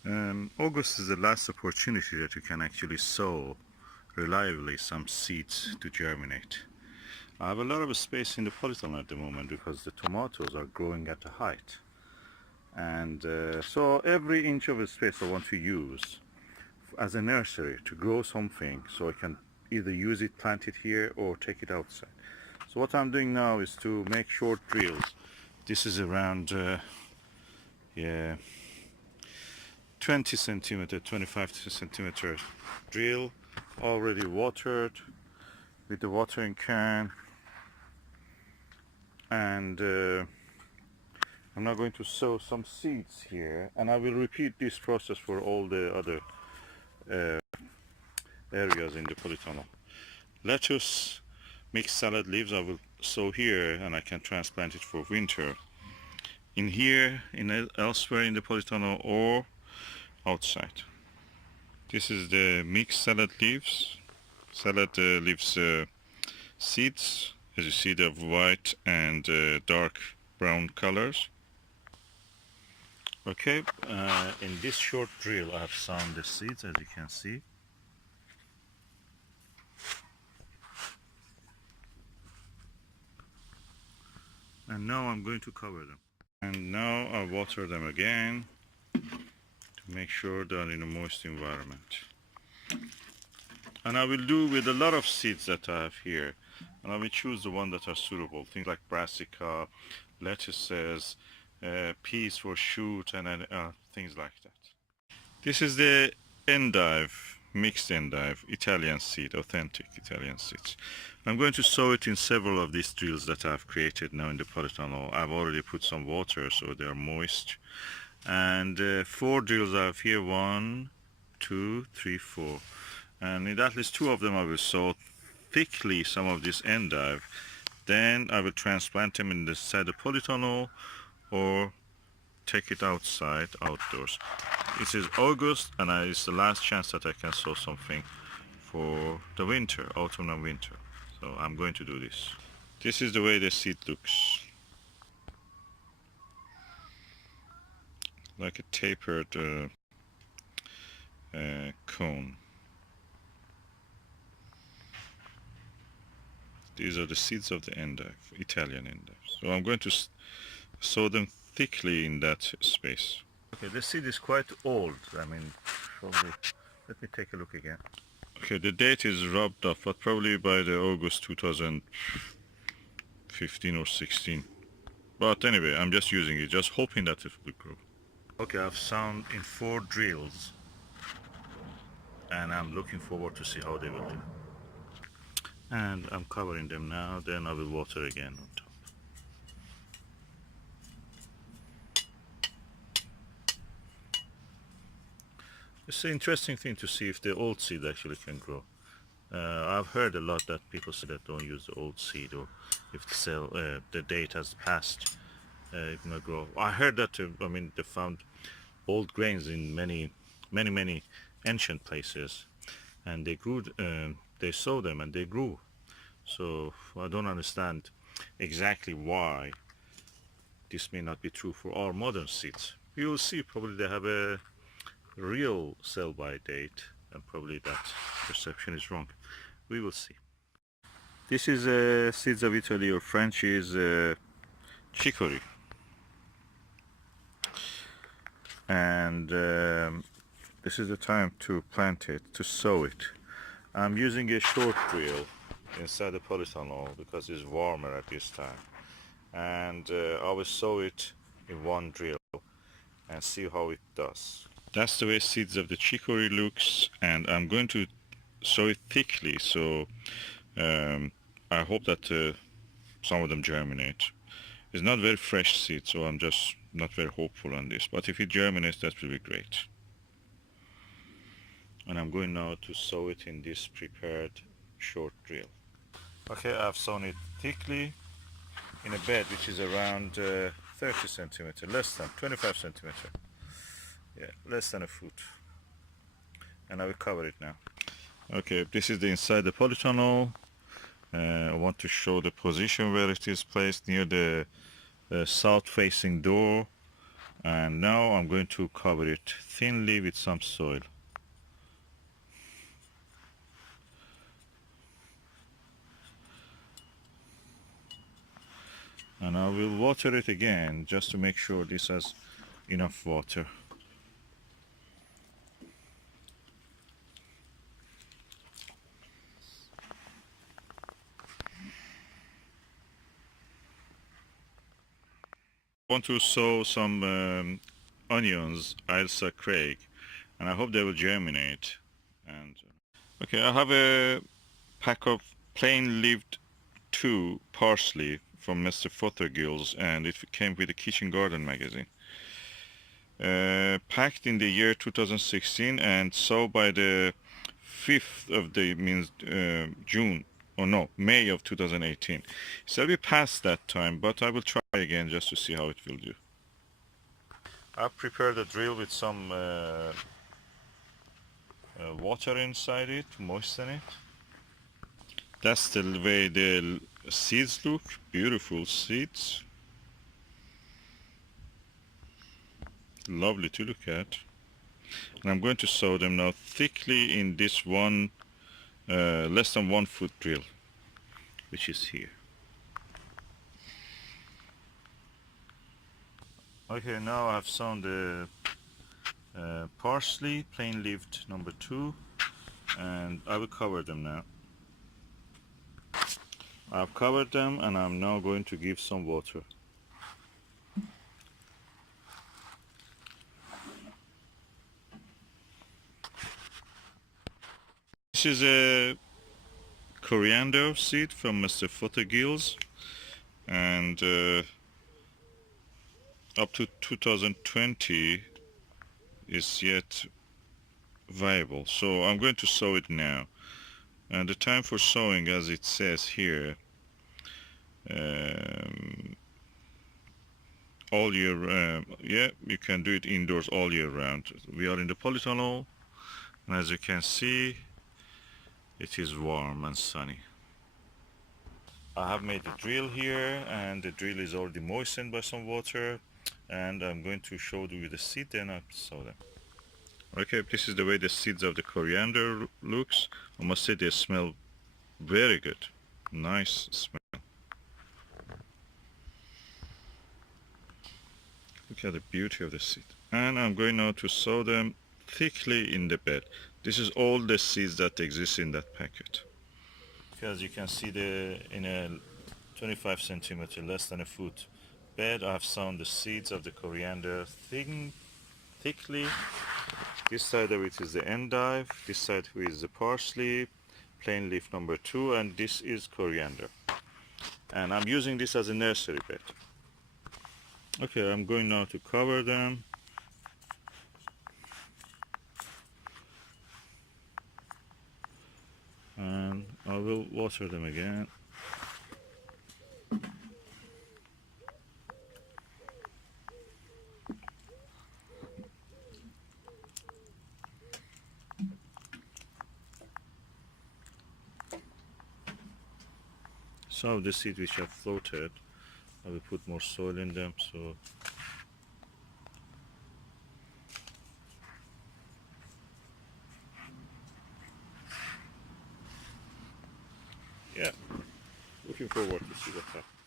August is the last opportunity that you can actually sow reliably some seeds to germinate. I have a lot of space in the polytunnel at the moment because the tomatoes are growing at a height, and so every inch of the space I want to use as a nursery to grow something, so I can either use it, plant it here, or take it outside. So what I'm doing now is to make short drills. This is around 20 centimeter, 25 centimeter drill, already watered with the watering can, and I'm now going to sow some seeds here, and I will repeat this process for all the other areas in the polytunnel. Lettuce, mixed salad leaves I will sow here, and I can transplant it for winter in here, elsewhere in the polytunnel, or outside. This is the mixed salad leaves. Seeds. As you see, they have white and dark brown colors. Okay, in this short drill I have sown the seeds, as you can see. And now I'm going to cover them. And now I water them again to make sure they're in a moist environment. And I will do with a lot of seeds that I have here. And I will choose the ones that are suitable. Things like brassica, lettuces, peas for shoot, and things like that. This is the endive, mixed endive, Italian seed, authentic Italian seeds. I'm going to sow it in several of these drills that I've created now in the polytunnel. I've already put some water so they are moist. And 4 drills I have here, 1, 2, 3, 4. And in at least 2 of them I will sow thickly some of this endive. Then I will transplant them inside the polytunnel or take it outside, outdoors. This is August, and it's the last chance that I can sow something for the winter, autumn and winter. So I'm going to do this. This is the way the seed looks. Like a tapered cone. These are the seeds of the endive, Italian endive. So I'm going to sow them thickly in that space. Okay, the seed is quite old. I mean, probably, let me take a look again. Okay, the date is rubbed off, but probably by the August 2015 or 16. But anyway, I'm just using it, just hoping that it will grow. Okay, I've sown in 4 drills, and I'm looking forward to see how they will do. And I'm covering them now, then I will water again on top. It's an interesting thing to see if the old seed actually can grow. I've heard a lot that people say that don't use the old seed, or if the date has passed, it will not grow. I heard that I mean, they found old grains in many ancient places, and they grew. They sowed them and they grew. So I don't understand exactly why this may not be true for all modern seeds. You will see probably they have a real sell-by date, and probably that perception is wrong. We will see. This is seeds of Italy, or French is chicory, and this is the time to plant it, to sow it. I'm using a short drill inside the polytunnel because it's warmer at this time, and I will sow it in 1 drill and see how it does. That's the way seeds of the chicory looks, and I'm going to sow it thickly, so I hope that some of them germinate. It's not very fresh seed, so I'm just not very hopeful on this, but if it germinates, that will be great. And I'm going now to sow it in this prepared short drill. Okay, I've sown it thickly in a bed which is around 30 centimeter, less than 25 centimeter. Yeah, less than a foot. And I will cover it now. Okay, this is the inside the polytunnel. I want to show the position where it is placed, near the south facing door, And now I'm going to cover it thinly with some soil. And I will water it again just to make sure this has enough water. I want to sow some onions, Ailsa Craig, and I hope they will germinate. And okay, I have a pack of plain-leaved 2 parsley from Mr. Fothergill's, and it came with a Kitchen Garden magazine. Packed in the year 2016 and sowed by the 5th of the June, or no, May of 2018. So we passed that time, but I will try again just to see how it will do. I've prepared a drill with some water inside it to moisten it. That's the way the seeds look, beautiful seeds. Lovely to look at. And I'm going to sow them now thickly in this one less than 1 foot drill, which is here. Okay, now I've sown the parsley, plain leaved number 2, and I will cover them now. I've covered them and I'm now going to give some water. This is a coriander seed from Mr. Fothergill's, and up to 2020 is yet viable. So I'm going to sow it now. And the time for sowing, as it says here, all year, yeah, you can do it indoors all year round. We are in the Polytunnel, and as you can see, it is warm and sunny. I have made the drill here, and the drill is already moistened by some water, and I'm going to show you the seed, then I'll sow them. Okay, this is the way the seeds of the coriander looks. I must say they smell very good. Nice smell. Look at the beauty of the seed. And I'm going now to sow them thickly in the bed. This is all the seeds that exist in that packet. As you can see, in a 25 centimeter, less than a foot bed, I have sown the seeds of the coriander thickly. This side of it is the endive, this side is the parsley, plain leaf number 2, and this is coriander. And I'm using this as a nursery bed. Okay, I'm going now to cover them. And I will water them again. Some of the seeds which have floated, I will put more soil in them, so yeah, looking forward to see what happens.